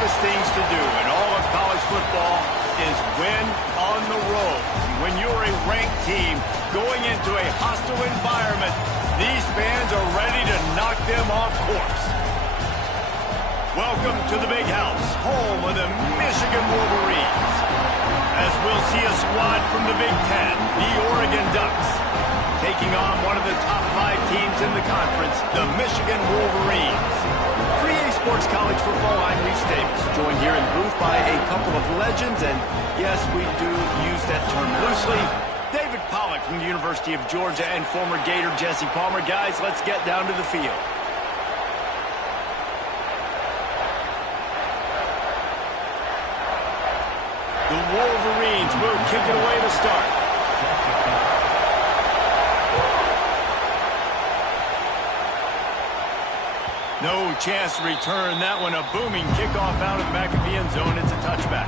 toughest things to do in all of college football is win on the road. When you're a ranked team going into a hostile environment, these fans are ready to knock them off course. Welcome to the Big House, home of the Michigan Wolverines. As we'll see a squad from the Big Ten, the Oregon Ducks, taking on one of the top 5 teams in the conference, the Michigan Wolverines. For EA Sports College Football, I'm Reese Davis, joined here in the booth by a couple of legends, and yes, we do use that term loosely. David Pollack from the University of Georgia and former Gator Jesse Palmer. Guys, let's get down to the field. The Wolverines will kick it away to start. No chance to return that one. A booming kickoff out of the back of the end zone. It's a touchback.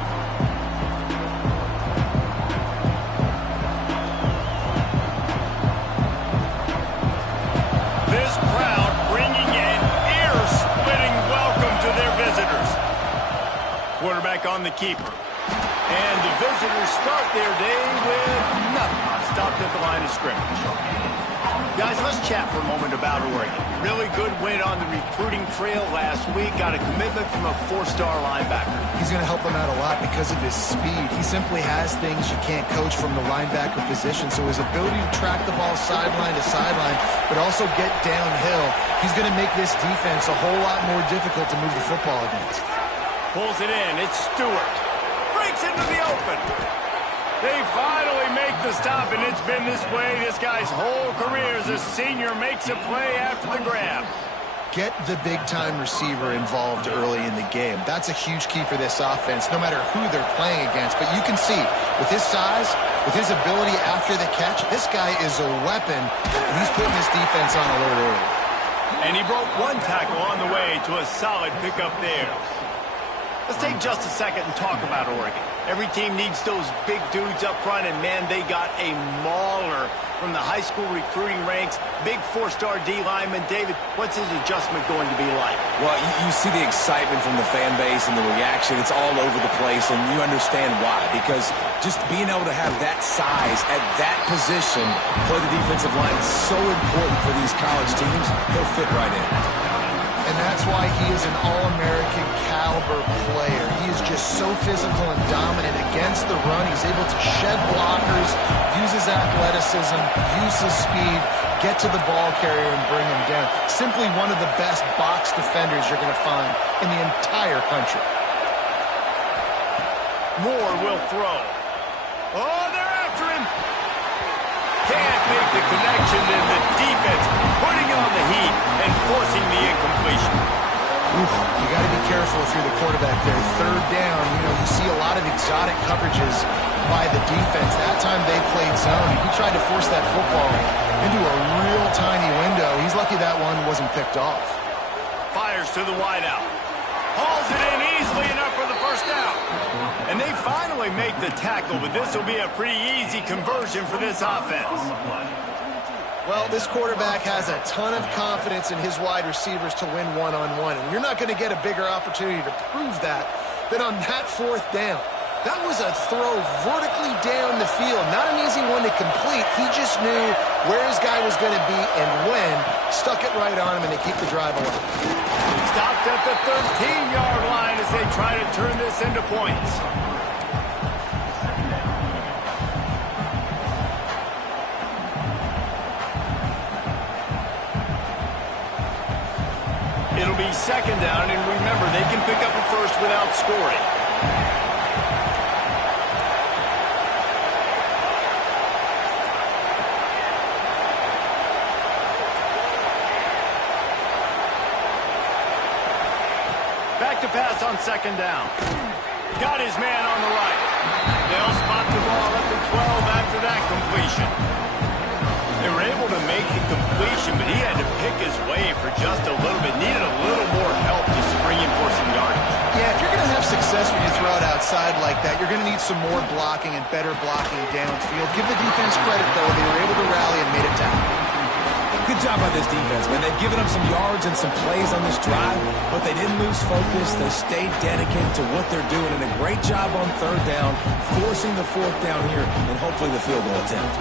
This crowd bringing an ear-splitting welcome to their visitors. Quarterback on the keeper. And the visitors start their day with nothing. Stopped at the line of scrimmage. Guys, let's chat for a moment about Oregon. Really good win on the recruiting trail last week. Got a commitment from a 4-star linebacker. He's going to help them out a lot because of his speed. He simply has things you can't coach from the linebacker position. So his ability to track the ball sideline to sideline, but also get downhill, he's going to make this defense a whole lot more difficult to move the football against. Pulls it in. It's Stewart. Breaks into the open. They finally make the stop, and it's been this way this guy's whole career as a senior. Makes a play after the grab. Get the big-time receiver involved early in the game. That's a huge key for this offense, no matter who they're playing against. But you can see, with his size, with his ability after the catch, this guy is a weapon, and he's putting his defense on alert early. And he broke one tackle on the way to a solid pickup there. Let's take just a second and talk about Oregon. Every team needs those big dudes up front, and man, they got a mauler from the high school recruiting ranks. Big 4-star D lineman. David, what's his adjustment going to be like? Well, you see the excitement from the fan base and the reaction. It's all over the place, and you understand why. Because just being able to have that size at that position, play the defensive line, is so important for these college teams. He'll fit right in. And that's why he is an All-American caliber player. He is just so physical and dominant against the run. He's able to shed blockers, use his athleticism, use his speed, get to the ball carrier and bring him down. Simply one of the best box defenders you're going to find in the entire country. Moore will throw. Oh, they're after him. Can't make the connection, and the defense putting on the heat and forcing the incompletion. Oof, you got to be careful if you're the quarterback there. Third down, you see a lot of exotic coverages by the defense. That time they played zone. He tried to force that football into a real tiny window. He's lucky that one wasn't picked off. Fires to the wideout. Hauls it in easily enough for the first down. And they finally make the tackle, but this will be a pretty easy conversion for this offense. Well, this quarterback has a ton of confidence in his wide receivers to win one-on-one, and you're not going to get a bigger opportunity to prove that than on that 4th down. That was a throw vertically down the field. Not an easy one to complete. He just knew where his guy was going to be and when. Stuck it right on him, and they keep the drive alive. Stopped at the 13-yard line as they try to turn this into points. It'll be 2nd down, and remember, they can pick up a first without scoring. Back to pass on 2nd down. Got his man on the right. They'll spot the ball at the 12 after that completion. They were able to make the completion, but he had to pick his way for just a little bit. Needed a little more help to spring in for some yardage. Yeah, if you're going to have success when you throw it outside like that, you're going to need some more blocking and better blocking downfield. Give the defense credit, though. They were able to rally and made a tackle. Good job by this defense, man. They've given up some yards and some plays on this drive, but they didn't lose focus. They stayed dedicated to what they're doing, and a great job on third down, forcing the fourth down here, and hopefully the field goal attempt.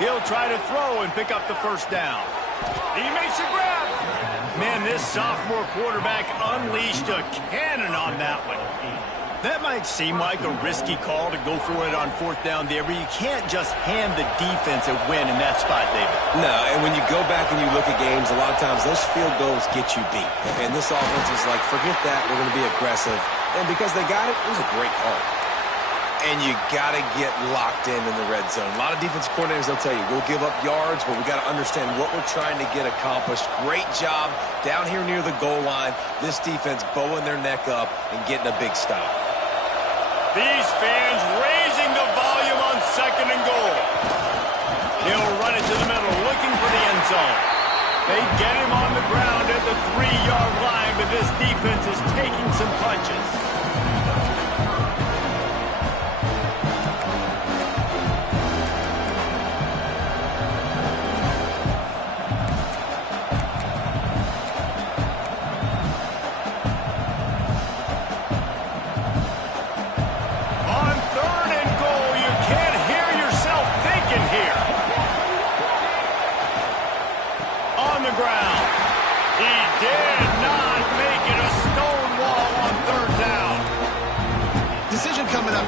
He'll try to throw and pick up the first down. He makes a grab. Man, this sophomore quarterback unleashed a cannon on that one. That might seem like a risky call to go for it on fourth down there, but you can't just hand the defense a win in that spot, David. No, and when you go back and you look at games, a lot of times those field goals get you beat. And this offense is like, forget that, we're going to be aggressive. And because they got it, it was a great call. And you got to get locked in the red zone. A lot of defensive coordinators, they'll tell you, we'll give up yards, but we got to understand what we're trying to get accomplished. Great job down here near the goal line. This defense bowing their neck up and getting a big stop. These fans raising the volume on second and goal. He'll run it to the middle, looking for the end zone. They get him on the ground at the 3-yard line, but this defense is taking some punches.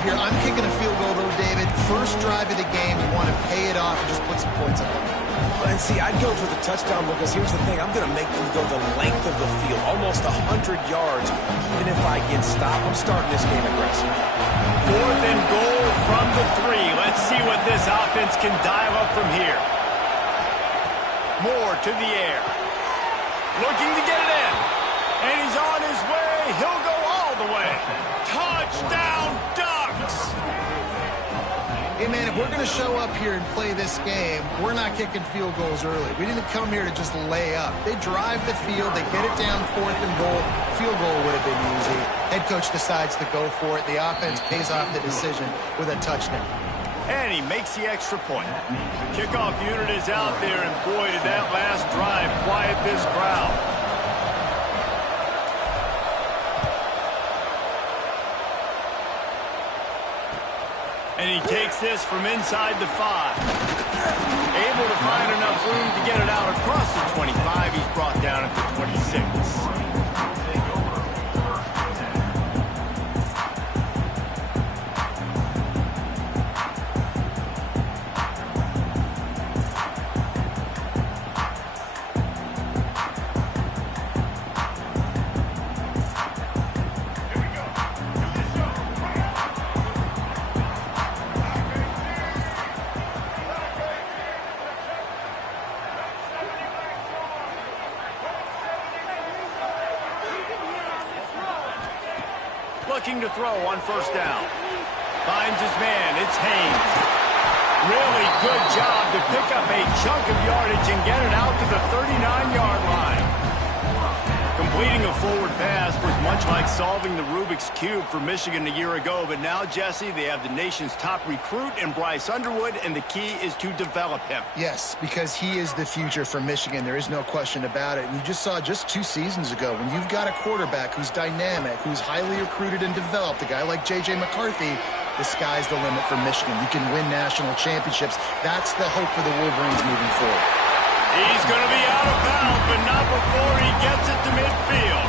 Here, I'm kicking a field goal, though, David. First drive of the game, you want to pay it off and just put some points on it. And see, I'd go for the touchdown because here's the thing. I'm going to make them go the length of the field, almost 100 yards. Even if I get stopped, I'm starting this game aggressive. Fourth and goal from the 3. Let's see what this offense can dial up from here. Moore to the air. Looking to get it in. And he's on his way. He'll go all the way. Touchdown, Ducks! Hey, man, if we're going to show up here and play this game, we're not kicking field goals early. We didn't come here to just lay up. They drive the field. They get it down fourth and goal. Field goal would have been easy. Head coach decides to go for it. The offense pays off the decision with a touchdown. And he makes the extra point. The kickoff unit is out there, and boy, did that last drive quiet this crowd. And he takes this from inside the 5. Able to find enough room to get it out across the 25. He's brought down at the 26. Looking to throw on first down. Finds his man. It's Haynes. Really good job to pick up a chunk of yardage and get it out to the 39-yard line. Completing a forward pass was much like solving the Rubik's Cube for Michigan a year ago, but now, Jesse, they have the nation's top recruit in Bryce Underwood, and the key is to develop him. Yes, because he is the future for Michigan. There is no question about it. And you just saw just 2 seasons ago, when you've got a quarterback who's dynamic, who's highly recruited and developed, a guy like J.J. McCarthy, the sky's the limit for Michigan. You can win national championships. That's the hope for the Wolverines moving forward. He's going to be out of bounds, but not before he gets it to midfield.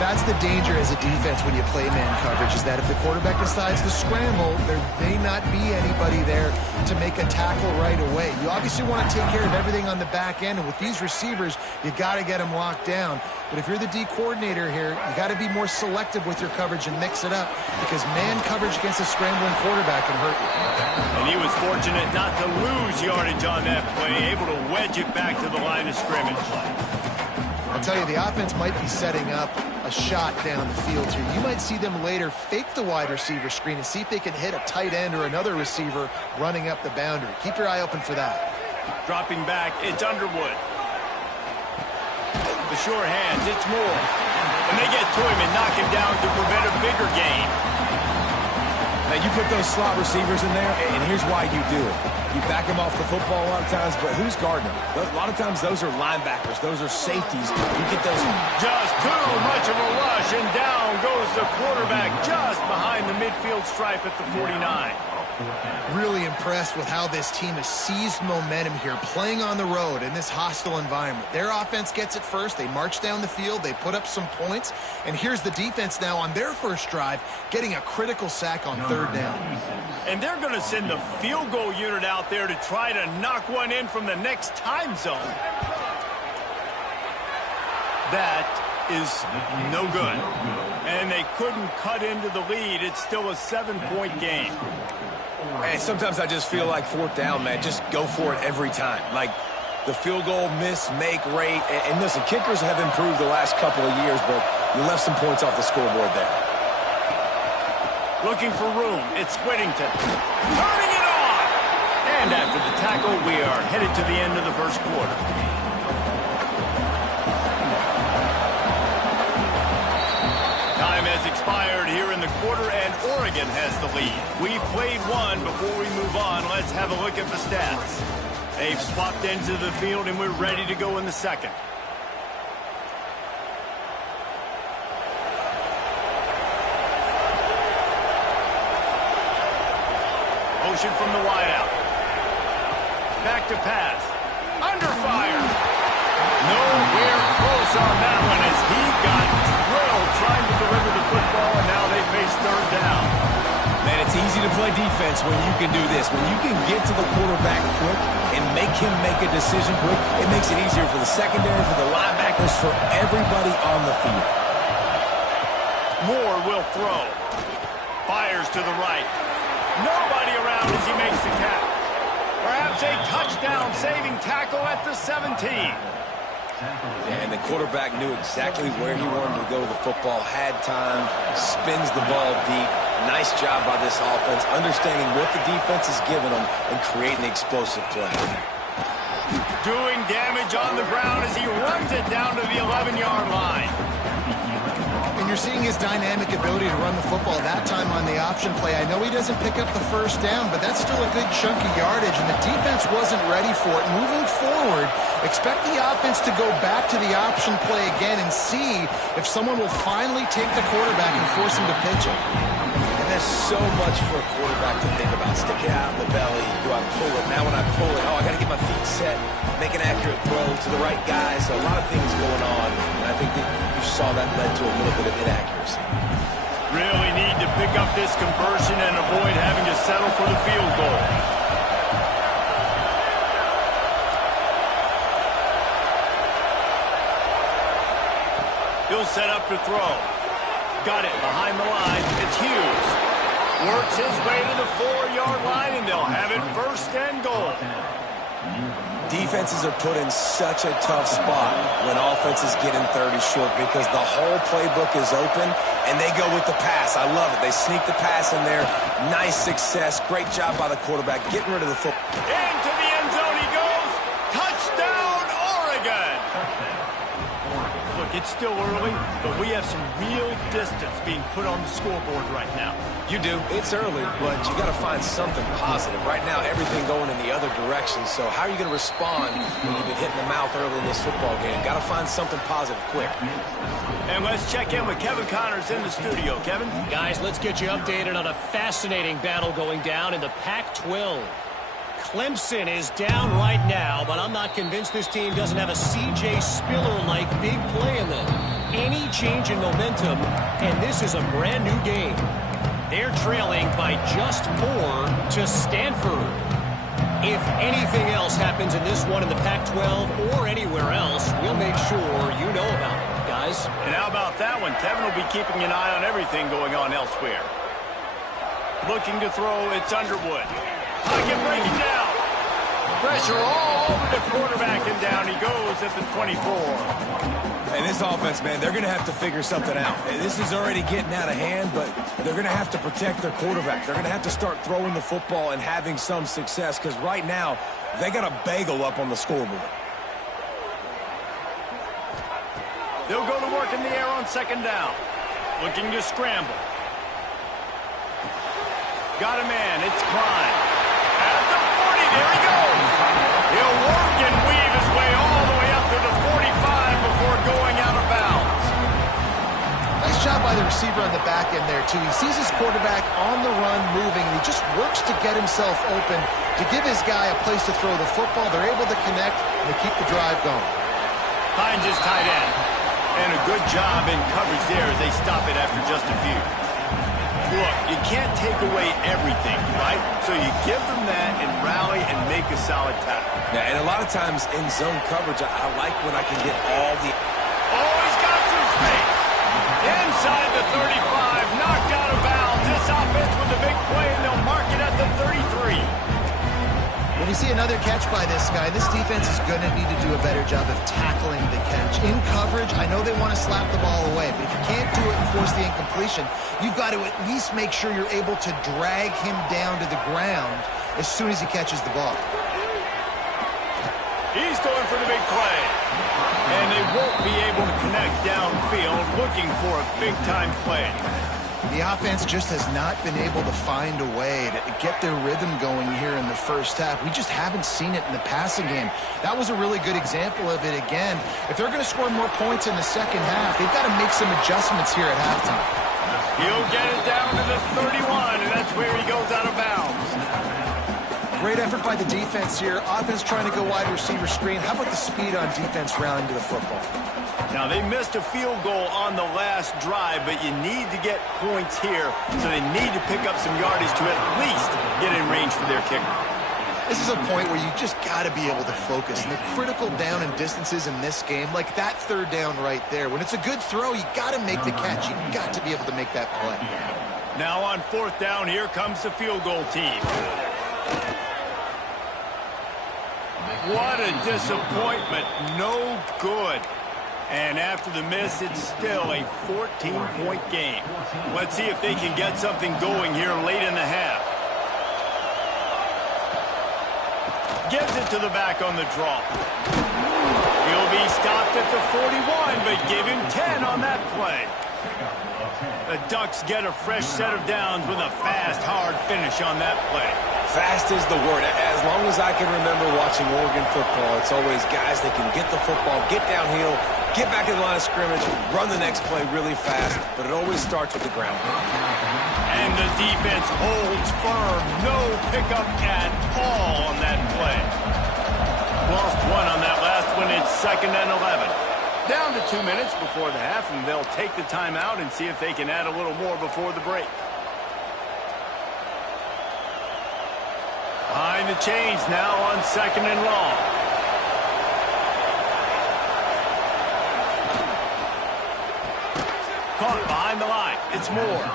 That's the the danger as a defense when you play man coverage is that if the quarterback decides to scramble, there may not be anybody there to make a tackle right away. You obviously want to take care of everything on the back end, and with these receivers, you got to get them locked down. But if you're the D coordinator here, you got to be more selective with your coverage and mix it up, because man coverage against a scrambling quarterback can hurt you. And he was fortunate not to lose yardage on that play, able to wedge it back to the line of scrimmage. I'll tell you, the offense might be setting up a shot down the field here. You might see them later fake the wide receiver screen and see if they can hit a tight end or another receiver running up the boundary. Keep your eye open for that. Dropping back, it's Underwood. The sure hands, it's Moore. And they get to him and knock him down to prevent a bigger gain. Now, you put those slot receivers in there, and here's why you do it. You back them off the football a lot of times, but who's guarding them? A lot of times, those are linebackers. Those are safeties. You get those. Just too much of a rush, and down goes the quarterback just behind the midfield stripe at the 49. Really impressed with how this team has seized momentum here, playing on the road in this hostile environment. Their offense gets it first. They march down the field. They put up some points. And here's the defense now on their first drive, getting a critical sack on third down. And they're going to send the field goal unit out there to try to knock one in from the next time zone. That is no good. And they couldn't cut into the lead. It's still a 7-point game. And sometimes I just feel like fourth down, man, just go for it every time. Like the field goal miss-make rate. And listen, kickers have improved the last couple of years, but you left some points off the scoreboard there. Looking for room. It's Whittington. Turning it on! And after the tackle, we are headed to the end of the first quarter. Time has expired here in the quarter, and Oregon has the lead. We've played one. Before we move on, let's have a look at the stats. They've swapped ends of the field, and we're ready to go in the second. Motion from the wideout. Back to pass. Under fire. Nowhere close on that one as he got drilled trying to deliver the football, and now they face third down. Man, it's easy to play defense when you can do this. When you can get to the quarterback quick and make him make a decision quick, it makes it easier for the secondary, for the linebackers, for everybody on the field. Moore will throw. Fires to the right. Nobody around as he makes the catch. Perhaps a touchdown-saving tackle at the 17. And the quarterback knew exactly where he wanted to go with the football, had time, spins the ball deep. Nice job by this offense, understanding what the defense is giving them and creating the explosive play. Doing damage on the ground as he runs it down to the 11-yard line. And you're seeing his dynamic ability to run the football that time on the option play. I know he doesn't pick up the first down, but that's still a good chunk of yardage, and the defense wasn't ready for it. Moving forward, expect the offense to go back to the option play again and see if someone will finally take the quarterback and force him to pitch it. And there's so much for a quarterback to think about. Stick it out in the belly. Do I pull it? Now when I pull it, I got to get my feet set, make an accurate throw to the right guy. So a lot of things going on, and I think that you saw that led to a little bit of inaccuracy. Really need to pick up this conversion and avoid having to settle for the field goal. He'll set up to throw. Got it behind the line. It's Hughes. Works his way to the 4-yard line, and they'll have it first and goal. Defenses are put in such a tough spot when offenses get in 30 short because the whole playbook is open, and they go with the pass. I love it. They sneak the pass in there. Nice success. Great job by the quarterback getting rid of the football. Into the end zone he goes. Touchdown, Oregon. Look, it's still early, but we have some real distance being put on the scoreboard right now. You do. It's early, but you got to find something positive. Right now, everything going in the other direction. So how are you going to respond when you've been hitting the mouth early in this football game? Got to find something positive quick. And let's check in with Kevin Connors in the studio. Kevin? Guys, let's get you updated on a fascinating battle going down in the Pac-12. Clemson is down right now, but I'm not convinced this team doesn't have a C.J. Spiller-like big play in them. any change in momentum, and this is a brand new game. They're trailing by just 4 to Stanford. If anything else happens in this one in the Pac-12 or anywhere else, we'll make sure you know about it, guys. And how about that one? Kevin will be keeping an eye on everything going on elsewhere. Looking to throw, it's Underwood. Pocket breaking down. Pressure all over the quarterback, and down he goes at the 24. And this offense, man, they're going to have to figure something out. This is already getting out of hand, but they're going to have to protect their quarterback. They're going to have to start throwing the football and having some success, because right now they got a bagel up on the scoreboard. They'll go to work in the air on second down. Looking to scramble. Got a man. It's Klein. At the 40, there he goes. He'll work and weave his way all the way up to the 45 before going out of bounds. Nice job by the receiver on the back end there, too. He sees his quarterback on the run moving, and he just works to get himself open to give his guy a place to throw the football. They're able to connect, and they keep the drive going. Hines is tight end. And a good job in coverage there as they stop it after just a few. Look, you can't take away everything, right? So you give them that and rally and make a solid tackle. Yeah, and a lot of times in zone coverage, I like when I can get all the... Oh, he's got some space. Inside the 35, knocked out of bounds. This offense with a big play, and they'll mark it at the 33. When you see another catch by this guy, this defense is going to need to do a better job of tackling the catch. In coverage, I know they want to slap the ball away, but if you can't do it and force the incompletion, you've got to at least make sure you're able to drag him down to the ground as soon as he catches the ball. He's going for the big play. And they won't be able to connect downfield, looking for a big-time play. The offense just has not been able to find a way to get their rhythm going here in the first half. We just haven't seen it in the passing game. That was a really good example of it again. If they're going to score more points in the second half, they've got to make some adjustments here at halftime. He'll get it down to the 31, and that's where he goes out of bounds. Great effort by the defense here. Offense trying to go wide receiver screen. How about the speed on defense rounding to the football? Now, they missed a field goal on the last drive, but you need to get points here, so they need to pick up some yardage to at least get in range for their kicker. This is a point where you just got to be able to focus. And the critical down and distances in this game, like that third down right there, when it's a good throw, you got to make the catch. You got to be able to make that play. Now on fourth down, here comes the field goal team. What a disappointment. No good. And after the miss, it's still a 14-point game. Let's see if they can get something going here late in the half. Gives it to the back on the draw. He'll be stopped at the 41, but give him 10 on that play. The Ducks get a fresh set of downs with a fast, hard finish on that play. Fast is the word. As long as I can remember watching Oregon football, it's always guys that can get the football, get downhill, get back in the line of scrimmage, run the next play really fast, but it always starts with the ground. And the defense holds firm. No pickup at all on that play. Lost one on that last one. It's 2nd and 11. Down to 2 minutes before the half, and they'll take the timeout and see if they can add a little more before the break. Behind the chains now on 2nd and long. Caught behind the line. It's Moore.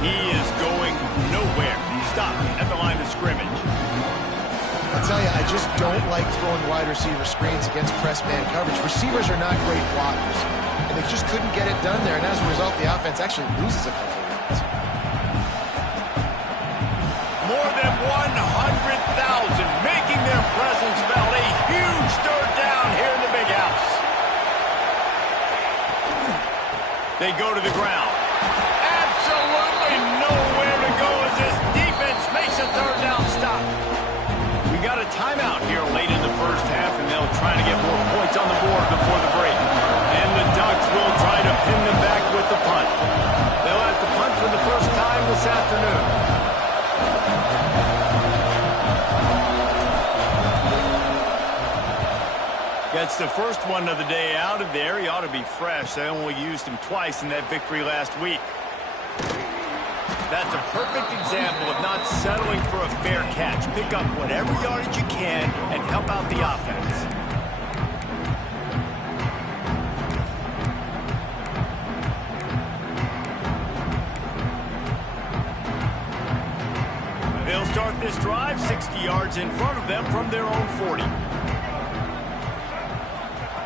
He is going nowhere. Stopped at the line of scrimmage. I'll tell you, I just don't like throwing wide receiver screens against press man coverage. Receivers are not great blockers, and they just couldn't get it done there, and as a result, the offense actually loses a couple of yards. More than 100,000 making their presence felt. A huge third down here in the big house. They go to the ground. Absolutely nowhere to go as this defense makes a third down stop. We got a timeout here late in the first half, and they'll try to get more points on the board before the break. And the Ducks will try to pin them back with the punt. They'll have to punt for the first time this afternoon. Gets It's the first one of the day out of there. He ought to be fresh. They only used him twice in that victory last week. That's a perfect example of not settling for a fair catch. Pick up whatever yardage you can and help out the offense. They'll start this drive 60 yards in front of them from their own 40.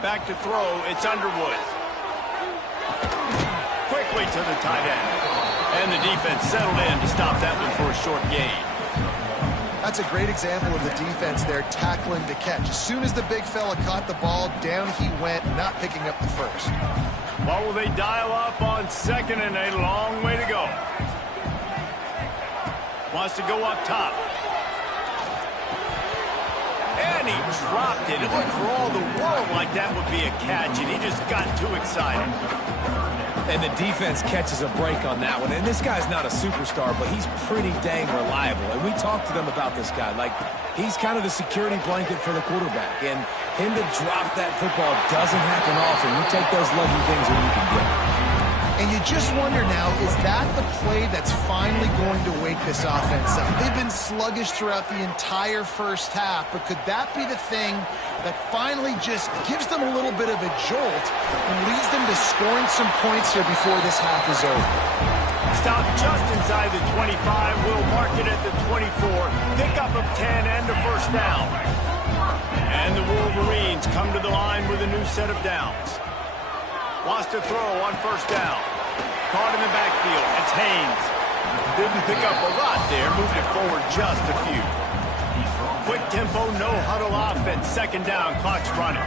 Back to throw, it's Underwood. Quickly to the tight end. And the defense settled in to stop that one for a short gain. That's a great example of the defense there tackling the catch. As soon as the big fella caught the ball, down he went, not picking up the first. What will they dial up on second and a long way to go? Wants to go up top. And he dropped it. It looked for all the world like that would be a catch, and he just got too excited. And the defense catches a break on that one. And this guy's not a superstar, but he's pretty dang reliable. And we talked to them about this guy. Like, he's kind of the security blanket for the quarterback. And him to drop that football doesn't happen often. You take those lucky things when you can get them. And you just wonder now, is that the play that's finally going to wake this offense up? They've been sluggish throughout the entire first half, but could that be the thing that finally just gives them a little bit of a jolt and leads them to scoring some points here before this half is over? Stop just inside the 25. We'll mark it at the 24. Pickup of 10 and a first down. And the Wolverines come to the line with a new set of downs. Wants to throw on first down. Caught in the backfield. It's Haynes. Didn't pick up a lot there. Moved it forward just a few. Quick tempo, no huddle offense. Second down, clock's running.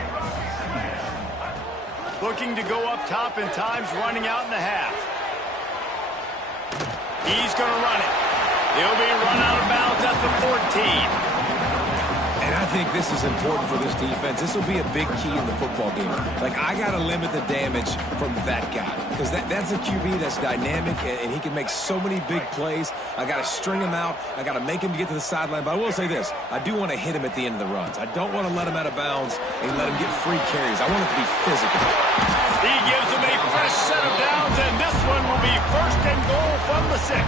Looking to go up top, and time's running out in the half. He's going to run it. He'll be run out of bounds at the 14. And I think this is important for this defense. This will be a big key in the football game. Like, I got to limit the damage from that guy. Because that's a QB that's dynamic, and he can make so many big plays. I got to string him out. I got to make him get to the sideline. But I will say this. I do want to hit him at the end of the runs. I don't want to let him out of bounds and let him get free carries. I want it to be physical. He gives him a fresh set of downs, and this one will be first and goal from the 6.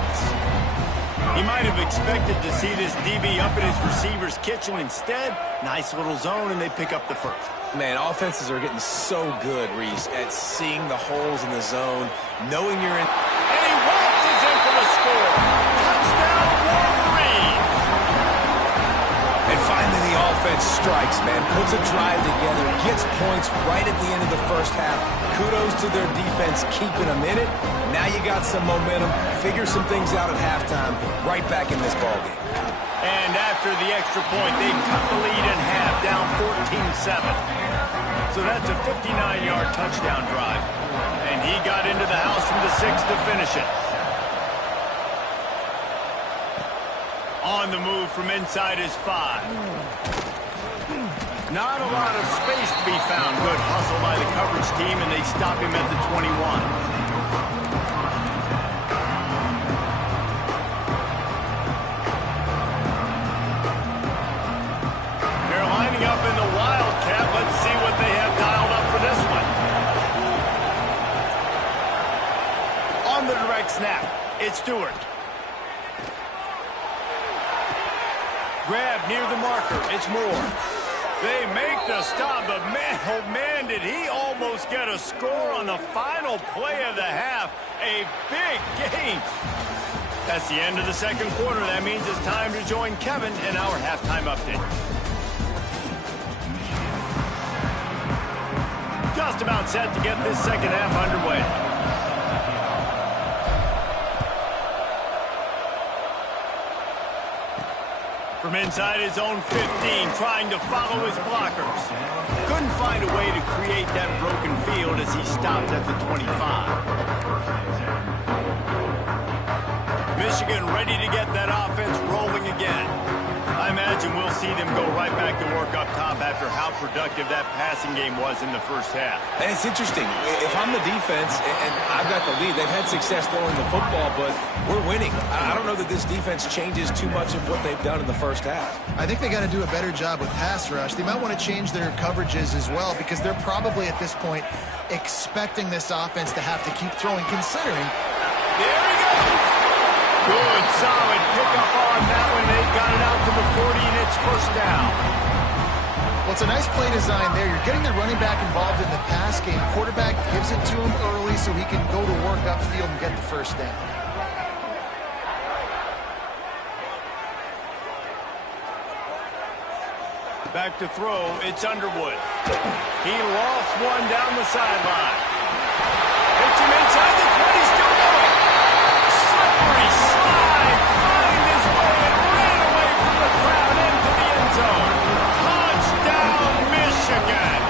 He might have expected to see this DB up in his receiver's kitchen. Instead, nice little zone, and they pick up the first. Man, offenses are getting so good, Reese, at seeing the holes in the zone, knowing you're in. And he waltzes in for the score. Touchdown, Wolverines! And finally, the offense strikes, man. Puts a drive together, gets points right at the end of the first half. Kudos to their defense keeping them in it. Now you got some momentum. Figure some things out at halftime. Right back in this ballgame. And after the extra point, they cut the lead in half, down 14-7. So that's a 59-yard touchdown drive. And he got into the house from the 6 to finish it. On the move from inside his 5. Not a lot of space to be found. Good hustle by the coverage team, and they stop him at the 21. They're lining up in the Wildcat. Let's see what they have dialed up for this one. On the direct snap, it's Stewart. Grab near the marker, it's Moore. They make the stop, but man, oh man, did he almost get a score on the final play of the half. A big game. That's the end of the second quarter. That means it's time to join Kevin in our halftime update. Just about set to get this second half underway. From inside his own 15, trying to follow his blockers. Couldn't find a way to create that broken field as he stopped at the 25. Michigan ready to get that offense rolling again. I imagine we'll see them go right back to work up top after how productive that passing game was in the first half. And it's interesting. If I'm the defense and I've got the lead, they've had success throwing the football, but we're winning. I don't know that this defense changes too much of what they've done in the first half. I think they got to do a better job with pass rush. They might want to change their coverages as well because they're probably at this point expecting this offense to have to keep throwing, considering. There he goes. Good, solid pickup on that one. They got it out to the 40, and it's first down. Well, it's a nice play design there. You're getting the running back involved in the pass game. Quarterback gives it to him early so he can go to work upfield and get the first down. Back to throw, it's Underwood. He lost one down the sideline. Hits him inside the 20, still going. Slippery slide, find his way and ran away from the crowd into the end zone. Touchdown, Michigan.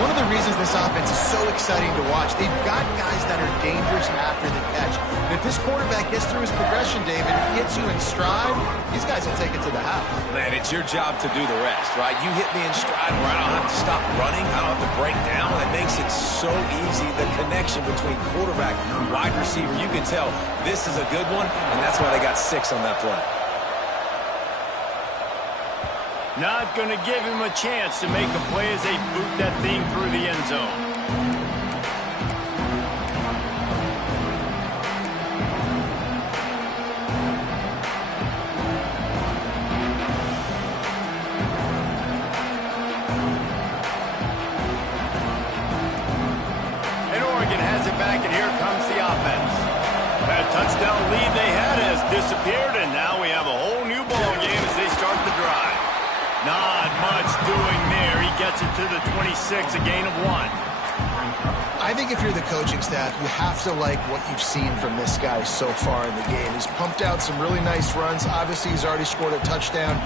One of the reasons this offense is so exciting to watch, they've got guys that are dangerous after the catch. And if this quarterback gets through his progression, David, hits you in stride, these guys will take it to the house. Man, it's your job to do the rest, right? You hit me in stride where I don't have to stop running. I don't have to break down. It makes it so easy. The connection between quarterback and wide receiver, you can tell this is a good one, and that's why they got 6 on that play. Not going to give him a chance to make a play as they boot that thing through the end zone. And Oregon has it back, and here comes the offense. That touchdown lead they had has disappeared, and now we have a whole new ball game as they start the drive. Not much doing there. He gets it to the 26, a gain of 1. I think if you're the coaching staff, you have to like what you've seen from this guy so far in the game. He's pumped out some really nice runs. Obviously, he's already scored a touchdown.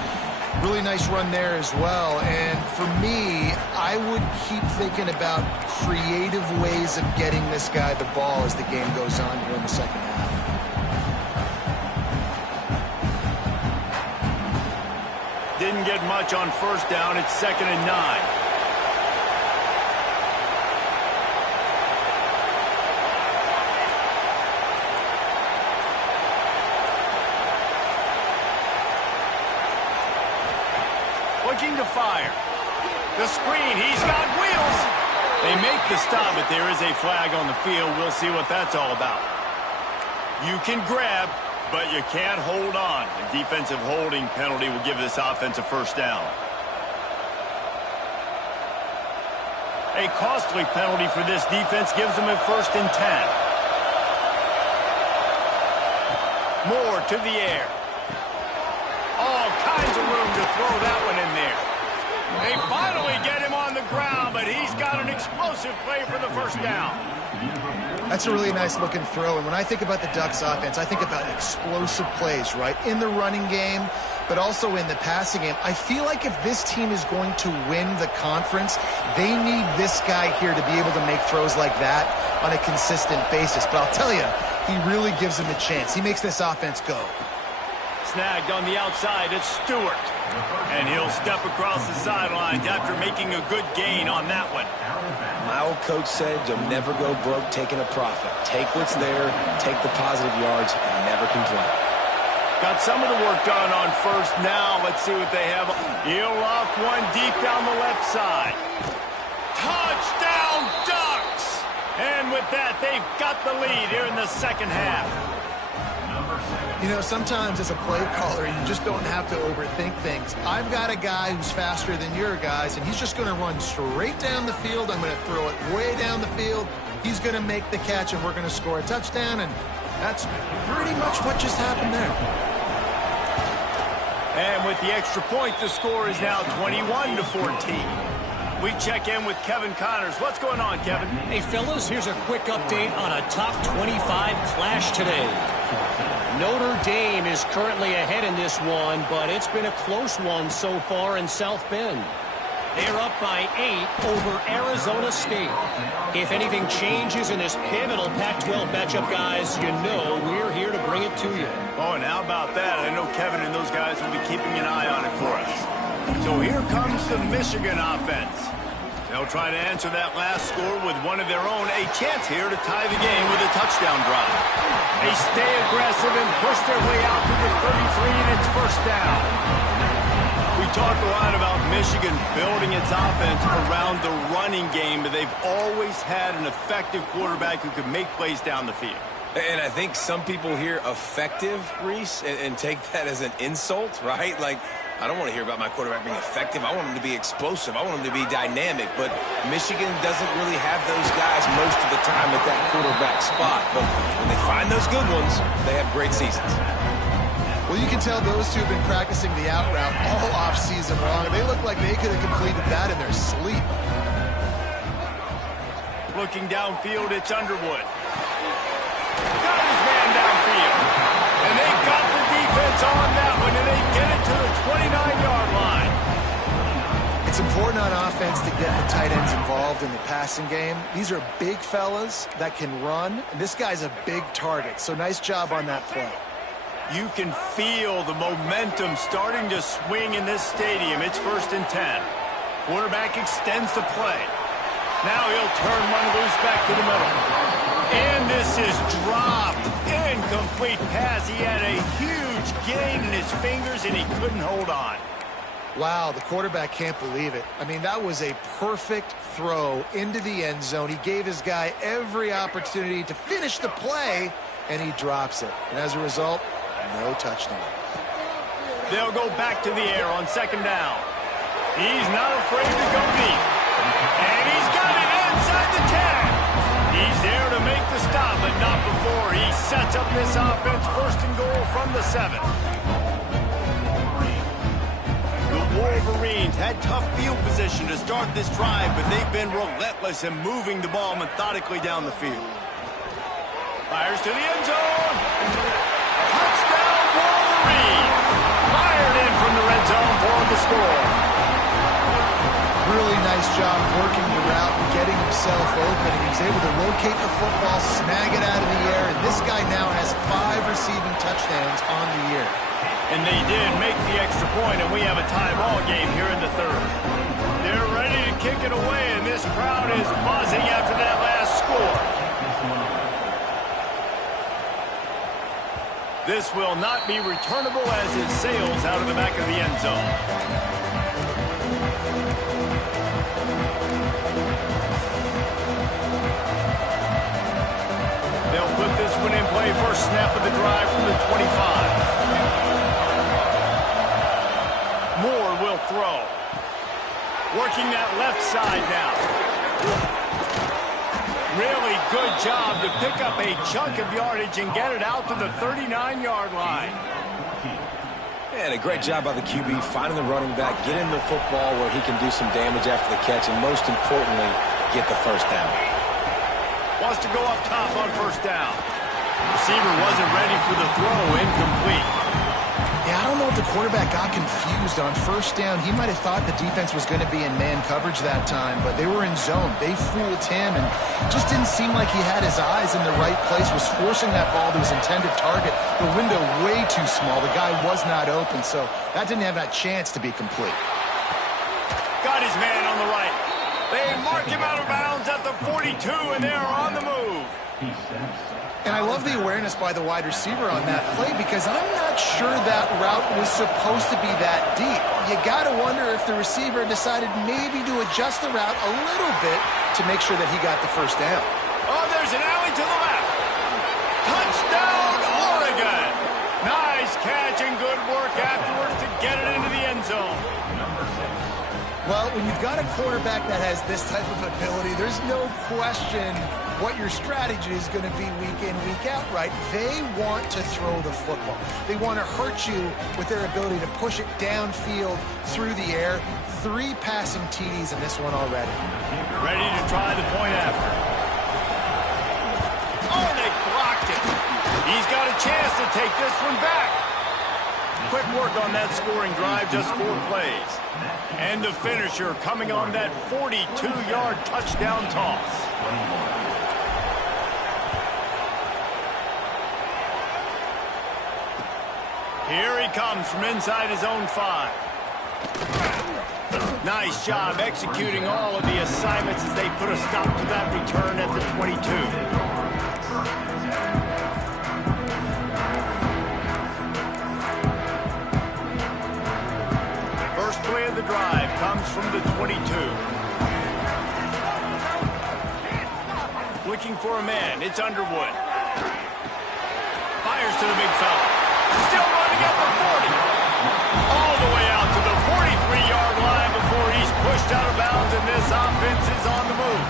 Really nice run there as well. And for me, I would keep thinking about creative ways of getting this guy the ball as the game goes on here in the second half. Didn't get much on first down. It's 2nd and 9. Looking to fire. The screen. He's got wheels. They make the stop, but there is a flag on the field. We'll see what that's all about. You can grab, but you can't hold on. A defensive holding penalty will give this offense a first down. A costly penalty for this defense gives them a 1st and 10. Moore to the air. All kinds of room to throw that one in there. They finally get him on the ground, but he's got an explosive play for the first down. That's a really nice looking throw. And when I think about the Ducks offense, I think about explosive plays, right? In the running game, but also in the passing game. I feel like if this team is going to win the conference, they need this guy here to be able to make throws like that on a consistent basis. But I'll tell you, he really gives them a chance. He makes this offense go. Snagged on the outside, it's Stewart. And he'll step across the sidelines after making a good gain on that one. My old coach said you'll never go broke taking a profit. Take what's there, take the positive yards, and never complain. Got some of the work done on first. Now let's see what they have. He'll loft one deep down the left side. Touchdown, Ducks! And with that, they've got the lead here in the second half. You know, sometimes as a play caller, you just don't have to overthink things. I've got a guy who's faster than your guys, and he's just going to run straight down the field. I'm going to throw it way down the field. He's going to make the catch, and we're going to score a touchdown, and that's pretty much what just happened there. And with the extra point, the score is now 21-14. We check in with Kevin Connors. What's going on, Kevin? Hey, fellas, here's a quick update on a top 25 clash today. Notre Dame is currently ahead in this one, but it's been a close one so far in South Bend. They're up by 8 over Arizona State. If anything changes in this pivotal Pac-12 matchup, guys, you know we're here to bring it to you. Oh, and how about that? I know Kevin and those guys will be keeping an eye on it for us. So here comes the Michigan offense. They'll try to answer that last score with one of their own. A chance here to tie the game with a touchdown drive. They stay aggressive and push their way out to the 33, and it's first down. We talk a lot about Michigan building its offense around the running game, but they've always had an effective quarterback who could make plays down the field. And I think some people hear effective, Reese, and take that as an insult, right? Like, I don't want to hear about my quarterback being effective. I want him to be explosive. I want him to be dynamic. But Michigan doesn't really have those guys most of the time at that quarterback spot. But when they find those good ones, they have great seasons. Well, you can tell those two have been practicing the out route all offseason long. They look like they could have completed that in their sleep. Looking downfield, it's Underwood. Got his man downfield. And they got the defense on that one, and they get it to the 29-yard line. It's important on offense to get the tight ends involved in the passing game. These are big fellas that can run, and this guy's a big target. So nice job on that play. You can feel the momentum starting to swing in this stadium. It's 1st and 10. Quarterback extends the play. Now he'll turn one loose back to the middle. And this is dropped. Incomplete pass. He had a huge gain in his fingers, and he couldn't hold on. Wow, the quarterback can't believe it. I mean, that was a perfect throw into the end zone. He gave his guy every opportunity to finish the play, and he drops it. And as a result, no touchdown. They'll go back to the air on 2nd down. He's not afraid to go deep. And he's got it inside the 10. He's there to make the stop, but not before he sets up this offense 1st and goal from the 7. The Wolverines had tough field position to start this drive, but they've been relentless in moving the ball methodically down the field. Fires to the end zone. Touchdown, Wolverines. Fired in from the red zone for the score. Really nice job working the route and getting himself open. He was able to locate the football, snag it out of the air, and this guy now has 5 receiving touchdowns on the year. And they did make the extra point, and we have a tie ball game here in the 3rd. They're ready to kick it away, and this crowd is buzzing after that last score. This will not be returnable as it sails out of the back of the end zone. They'll put this one in play. First snap of the drive from the 25. Moore will throw. Working that left side now. Really good job to pick up a chunk of yardage and get it out to the 39-yard line. And a great job by the QB finding the running back, getting the football where he can do some damage after the catch, and most importantly, get the first down. Wants to go up top on 1st down. Receiver wasn't ready for the throw. Incomplete. Yeah, I don't know if the quarterback got confused on 1st down. He might have thought the defense was going to be in man coverage that time, but they were in zone. They fooled him, and just didn't seem like he had his eyes in the right place, was forcing that ball to his intended target. The window way too small. The guy was not open, so that didn't have that chance to be complete. Got his man on the right. They mark him out of bounds at the 42, and they're on the move. And I love the awareness by the wide receiver on that play, because I'm not sure that route was supposed to be that deep. You got to wonder if the receiver decided maybe to adjust the route a little bit to make sure that he got the first down. Oh, there's an alley to the left. Touchdown, Oregon. Nice catch and good work afterwards to get it into the end zone. Well, when you've got a quarterback that has this type of ability, there's no question what your strategy is going to be week in, week out, right? They want to throw the football. They want to hurt you with their ability to push it downfield through the air. 3 passing TDs in this one already. Ready to try the point after. Oh, they blocked it. He's got a chance to take this one back. Quick work on that scoring drive, just 4 plays. And the finisher coming on that 42-yard touchdown toss. Here he comes from inside his own 5. Nice job executing all of the assignments as they put a stop to that return at the 22. First play of the drive comes from the 22. Looking for a man, it's Underwood. Fires to the big fella. Still running at the 40. All the way out to the 43-yard line before he's pushed out of bounds, and this offense is on the move.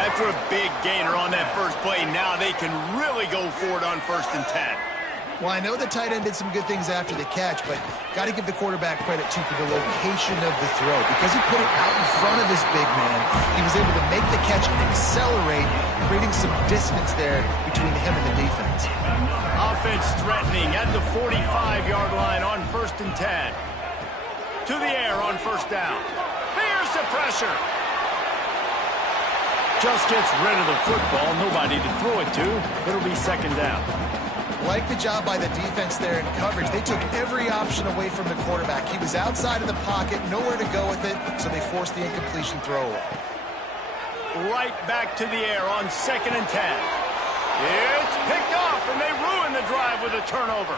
After a big gainer on that first play, now they can really go for it on 1st and 10. Well, I know the tight end did some good things after the catch, but got to give the quarterback credit, too, for the location of the throw. Because he put it out in front of his big man, he was able to make the catch and accelerate, creating some distance there between him and the defense. Offense threatening at the 45-yard line on 1st and 10. To the air on 1st down. Here's the pressure. Just gets rid of the football. Nobody to throw it to. It'll be 2nd down. Like the job by the defense there in coverage. They took every option away from the quarterback. He was outside of the pocket, nowhere to go with it, so they forced the incompletion throw away. Right back to the air on 2nd and 10. It's picked off, and they ruin the drive with a turnover.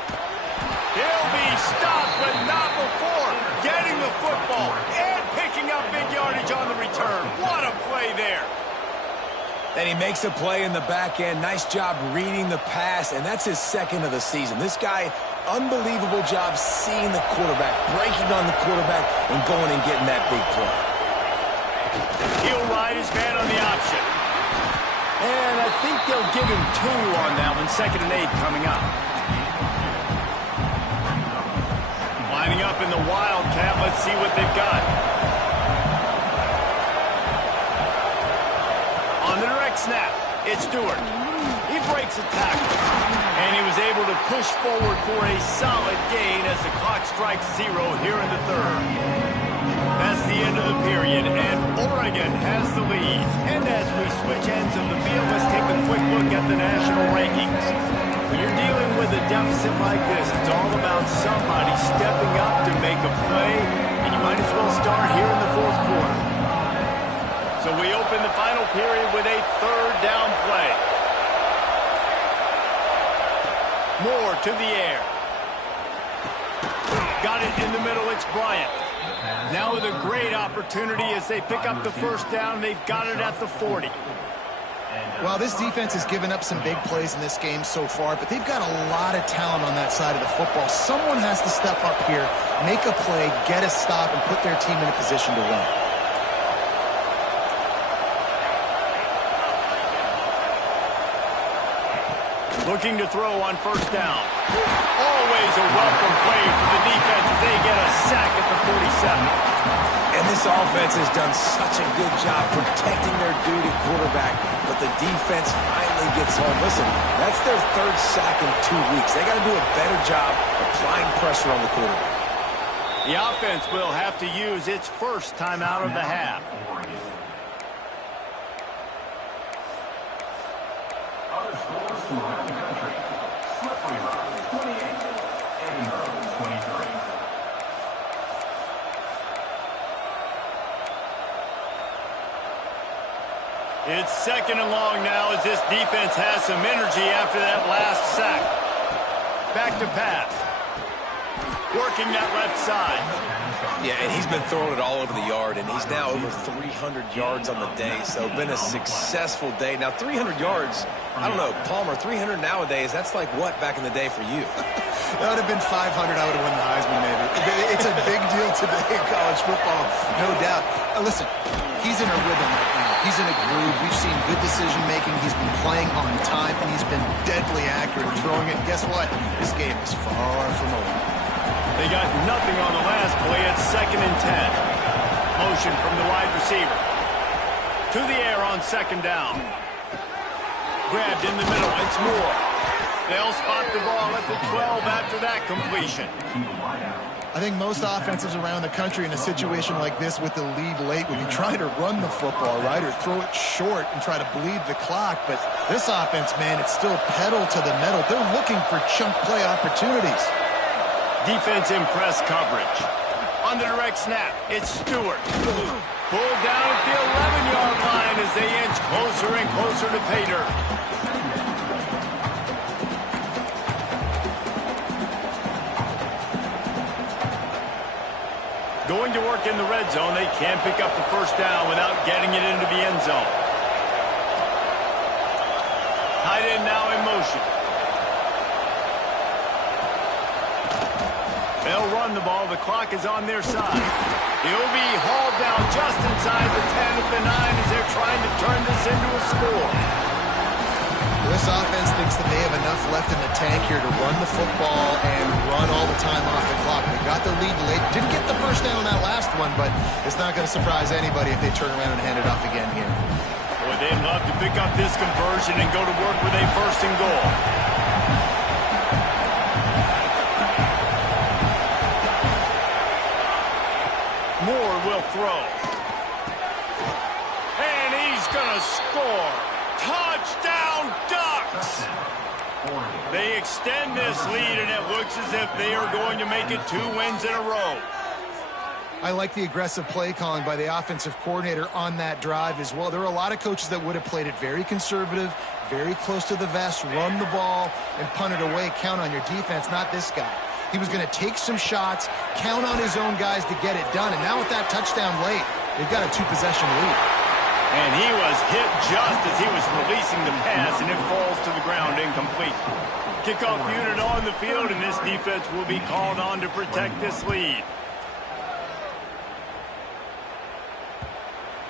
He'll be stopped, but not before getting the football and picking up big yardage on the return. What a play there. And he makes a play in the back end. Nice job reading the pass, and that's his 2nd of the season. This guy, unbelievable job seeing the quarterback, breaking on the quarterback, and going and getting that big play. He'll ride his man on the option. And I think they'll give him 2 on that one. 2nd and 8 coming up. Lining up in the Wildcat. Let's see what they've got. On the direct snap, it's Stewart. He breaks a tackle, and he was able to push forward for a solid gain as the clock strikes 0 here in the 3rd. That's the end of the period, and Oregon has the lead. And as we switch ends of the field, let's take a quick look at the national rankings. When you're dealing with a deficit like this, it's all about somebody stepping up to make a play, and you might as well start here in the 4th quarter. So we open the final period with a 3rd down play. Moore to the air. Got it in the middle, it's Bryant. Now with a great opportunity as they pick up the 1st down, they've got it at the 40. Well, this defense has given up some big plays in this game so far, but they've got a lot of talent on that side of the football. Someone has to step up here, make a play, get a stop, and put their team in a position to win. Looking to throw on 1st down. Always a welcome play for the defense as they get a sack at the 47. And this offense has done such a good job protecting their duty quarterback, but the defense finally gets home. Listen, that's their 3rd sack in 2 weeks. They got to do a better job applying pressure on the quarterback. The offense will have to use its 1st timeout of the half. It's 2nd and long now as this defense has some energy after that last sack. Back to pass. Working that left side. Yeah, and he's been throwing it all over the yard, and he's now over 300 yards on the day, so been a successful day. Now, 300 yards, I don't know, Palmer, 300 nowadays, that's like what back in the day for you? That would have been 500. I would have won the Heisman, maybe. It's a big deal today in college football, no doubt. Listen, he's in a rhythm right now. He's in a groove. We've seen good decision-making. He's been playing on time, and he's been deadly accurate at throwing it. And guess what? This game is far from over. They got nothing on the last play. It's 2nd and 10. Motion from the wide receiver. To the air on 2nd down. Grabbed in the middle. It's Moore. They'll spot the ball at the 12 after that completion. I think most offenses around the country in a situation like this with the lead late would be trying to run the football, right, or throw it short and try to bleed the clock. But this offense, man, it's still pedal to the metal. They're looking for chunk play opportunities. Defense in press coverage. On the direct snap, it's Stewart. Pulled down at the 11-yard line as they inch closer and closer to pay dirt. Going to work in the red zone, they can't pick up the first down without getting it into the end zone. Tight end now in motion. They'll run the ball. The clock is on their side. He'll be hauled down just inside the 10 at the 9 as they're trying to turn this into a score. This offense thinks that they have enough left in the tank here to run the football and run all the time off the clock. They got the lead late. Didn't get the first down on that last one, but it's not going to surprise anybody if they turn around and hand it off again here. Boy, they'd love to pick up this conversion and go to work with a first and goal. Moore will throw. And he's going to score. Touchdown, Ducks! They extend this lead, and it looks as if they are going to make it 2 wins in a row. I like the aggressive play calling by the offensive coordinator on that drive as well. There are a lot of coaches that would have played it very conservative, very close to the vest, run the ball, and punt it away. Count on your defense, not this guy. He was going to take some shots, count on his own guys to get it done. And now with that touchdown late, they've got a 2-possession lead. And he was hit just as he was releasing the pass, and it falls to the ground incomplete. Kickoff unit on the field, and this defense will be called on to protect this lead.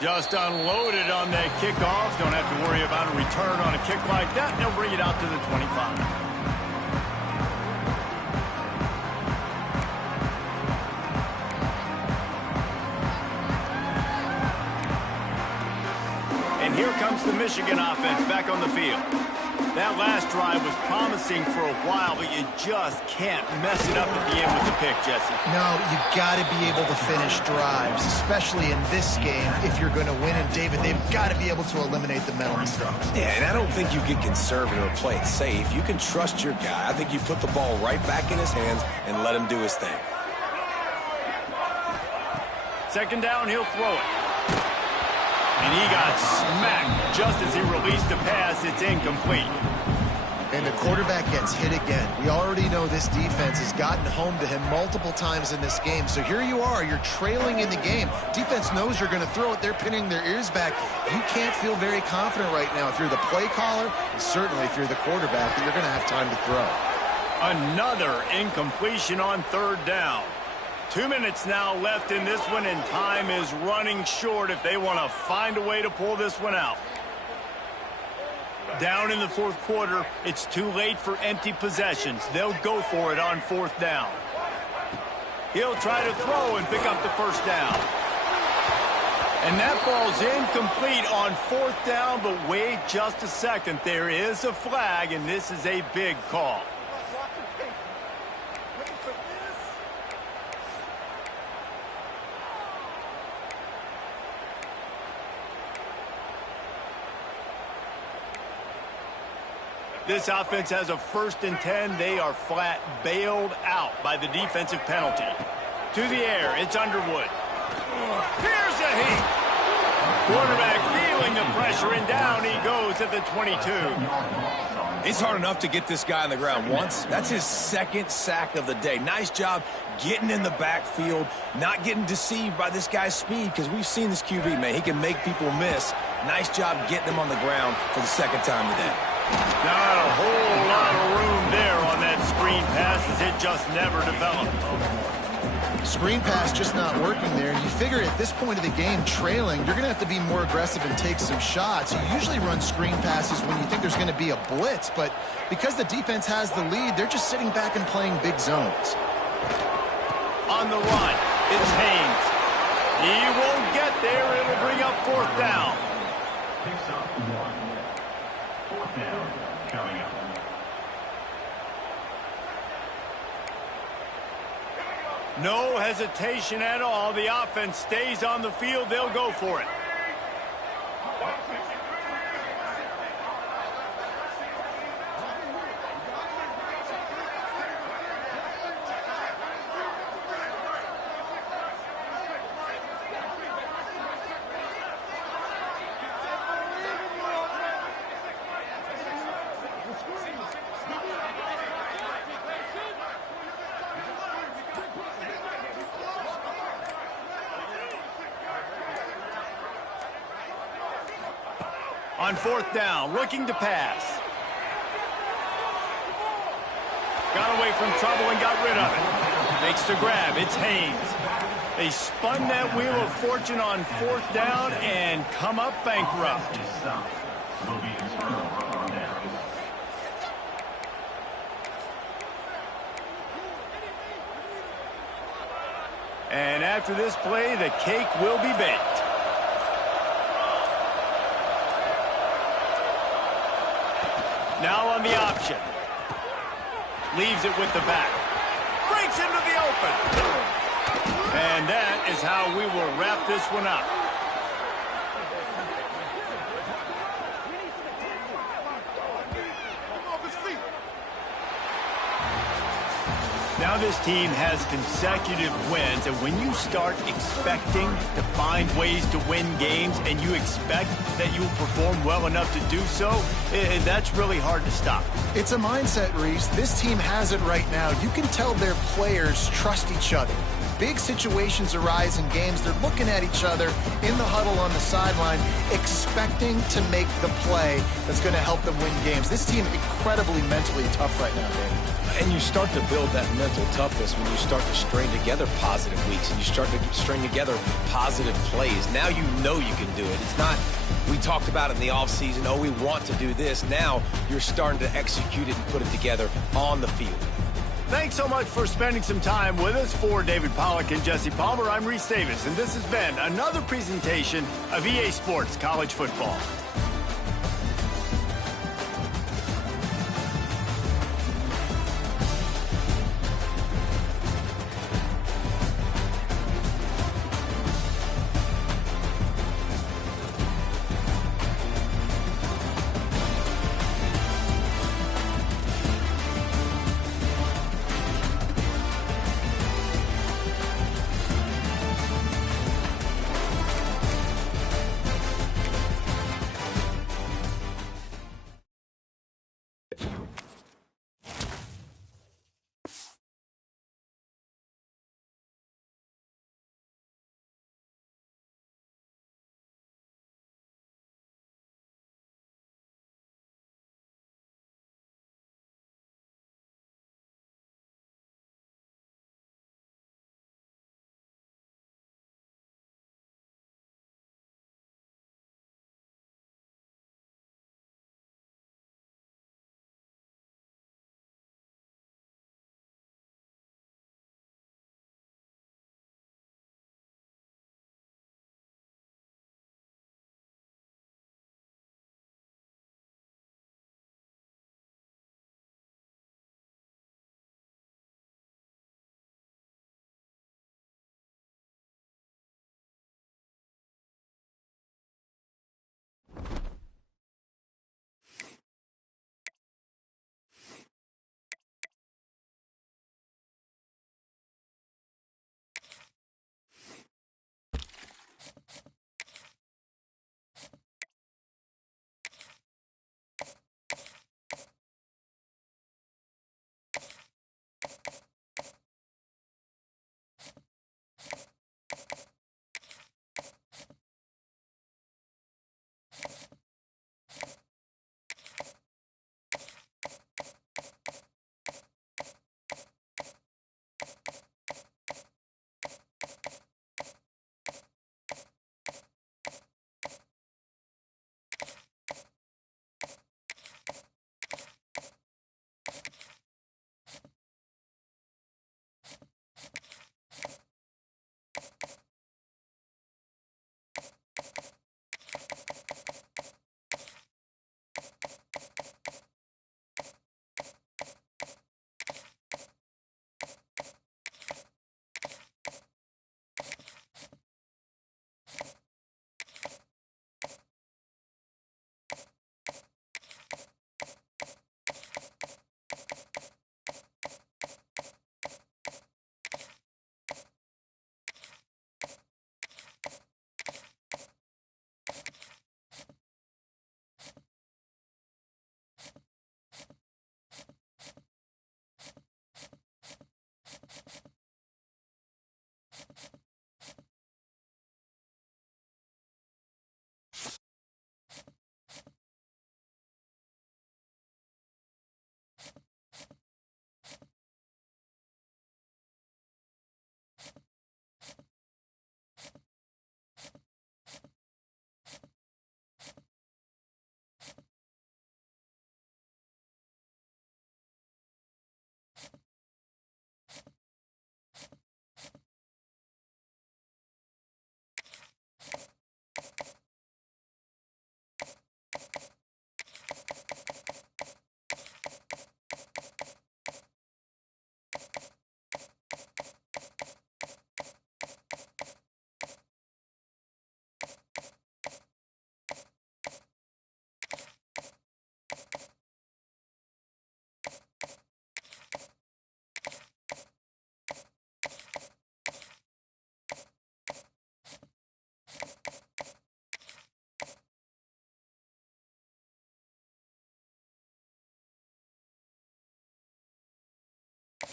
Just unloaded on that kickoff. Don't have to worry about a return on a kick like that. They'll bring it out to the 25. And here comes the Michigan offense back on the field. That last drive was promising for a while, but you just can't mess it up at the end with the pick, Jesse. No, you got to be able to finish drives, especially in this game if you're going to win. And, David, they've got to be able to eliminate the mental mistakes. Yeah, and I don't think you get conservative or play it safe. You can trust your guy. I think you put the ball right back in his hands and let him do his thing. Second down, he'll throw it. And he got smacked just as he released the pass. It's incomplete. And the quarterback gets hit again. We already know this defense has gotten home to him multiple times in this game. So here you are. You're trailing in the game. Defense knows you're going to throw it. They're pinning their ears back. You can't feel very confident right now if you're the play caller, and certainly if you're the quarterback, that you're going to have time to throw. Another incompletion on third down. 2 minutes now left in this one, and time is running short if they want to find a way to pull this one out. Down in the fourth quarter, it's too late for empty possessions. They'll go for it on fourth down. He'll try to throw and pick up the first down. And that falls incomplete on fourth down, but wait just a second. There is a flag, and this is a big call. This offense has a 1st and 10. They are flat bailed out by the defensive penalty. To the air, it's Underwood. Here's a heat. Quarterback feeling the pressure, and down he goes at the 22. It's hard enough to get this guy on the ground once. That's his 2nd sack of the day. Nice job getting in the backfield, not getting deceived by this guy's speed, because we've seen this QB, man. He can make people miss. Nice job getting him on the ground for the 2nd time today. Not a whole lot of room there on that screen pass, as it just never developed. Screen pass just not working there. And you figure at this point of the game, trailing, you're going to have to be more aggressive and take some shots. You usually run screen passes when you think there's going to be a blitz, but because the defense has the lead, they're just sitting back and playing big zones. On the run, it's Haynes. He won't get there. It'll bring up fourth down. No hesitation at all. The offense stays on the field. They'll go for it. On fourth down, looking to pass. Got away from trouble and got rid of it. Makes the grab. It's Haynes. They spun that wheel of fortune on fourth down and come up bankrupt. And after this play, the cake will be baked. Now on the option. Leaves it with the back. Breaks into the open. And that is how we will wrap this one up. Now this team has consecutive wins, and when you start expecting to find ways to win games and you expect that you will perform well enough to do so, that's really hard to stop. It's a mindset, Reese. This team has it right now. You can tell their players trust each other. Big situations arise in games. They're looking at each other in the huddle on the sideline, expecting to make the play that's going to help them win games. This team incredibly mentally tough right now, David. And you start to build that mental toughness when you start to string together positive weeks and you start to string together positive plays. Now you know you can do it. It's not, we talked about it in the offseason, oh, we want to do this. Now you're starting to execute it and put it together on the field. Thanks so much for spending some time with us. For David Pollack and Jesse Palmer, I'm Reese Davis, and this has been another presentation of EA Sports College Football.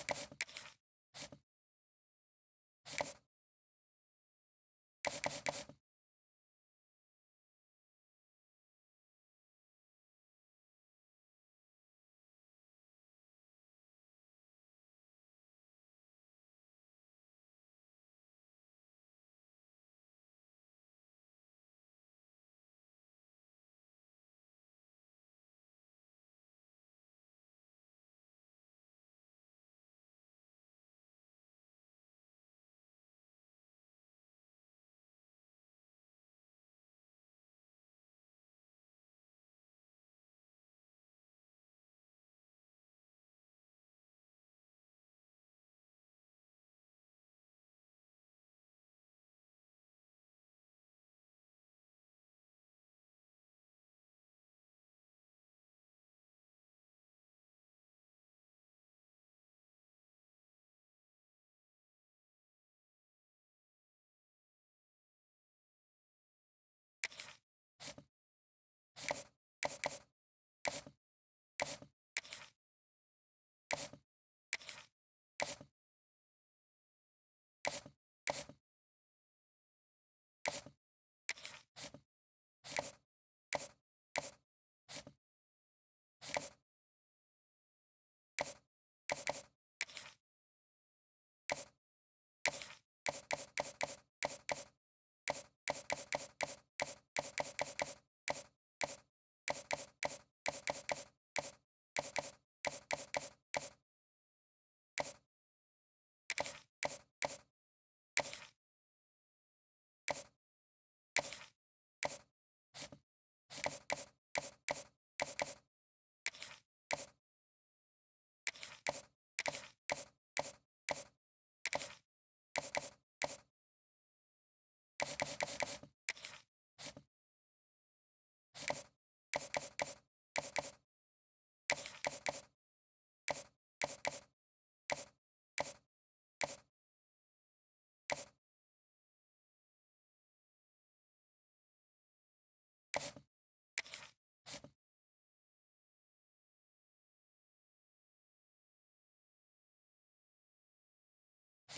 you